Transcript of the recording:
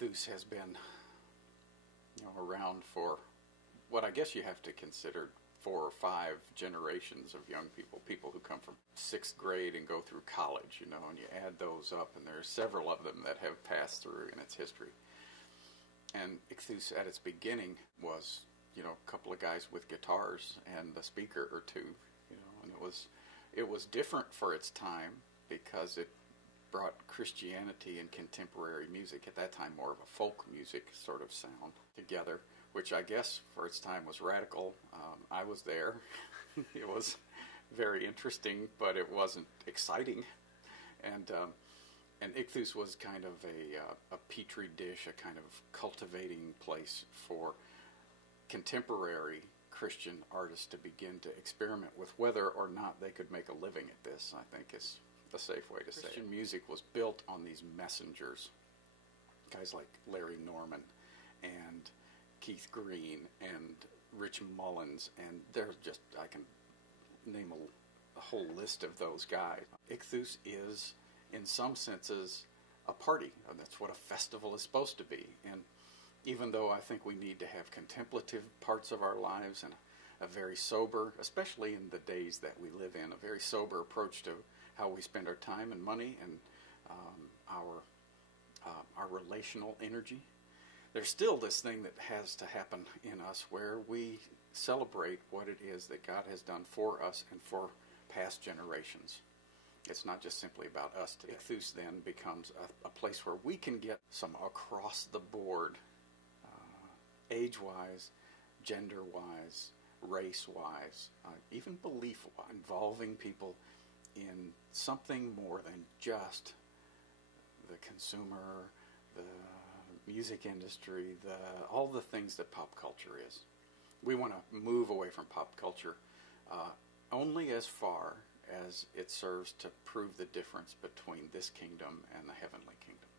Ichthus has been, around for what I guess you have to consider 4 or 5 generations of young people, people who come from 6th grade and go through college, and you add those up, and there's several of them that have passed through in its history. And Ichthus at its beginning was, a couple of guys with guitars and a speaker or two, and it was different for its time because it brought Christianity and contemporary music, at that time more of a folk music sort of sound, together, which I guess for its time was radical. I was there. It was very interesting, but it wasn't exciting. And Ichthus was kind of a petri dish, a kind of cultivating place for contemporary Christian artists to begin to experiment with whether or not they could make a living at this, I think is the safe way to say it. Christian music was built on these messengers, guys like Larry Norman and Keith Green and Rich Mullins, and there's just, I can name a whole list of those guys. Ichthus is, in some senses, a party, and that's what a festival is supposed to be. And even though I think we need to have contemplative parts of our lives and a very sober, especially in the days that we live in, a very sober approach to how we spend our time and money and our relational energy, there's still this thing that has to happen in us where we celebrate what it is that God has done for us and for past generations. It's not just simply about us today. Ichthus then becomes a place where we can get some across-the-board, age-wise, gender-wise, race-wise, even belief-wise, involving people in something more than just the consumer, the music industry, all the things that pop culture is. We want to move away from pop culture only as far as it serves to prove the difference between this kingdom and the heavenly kingdom.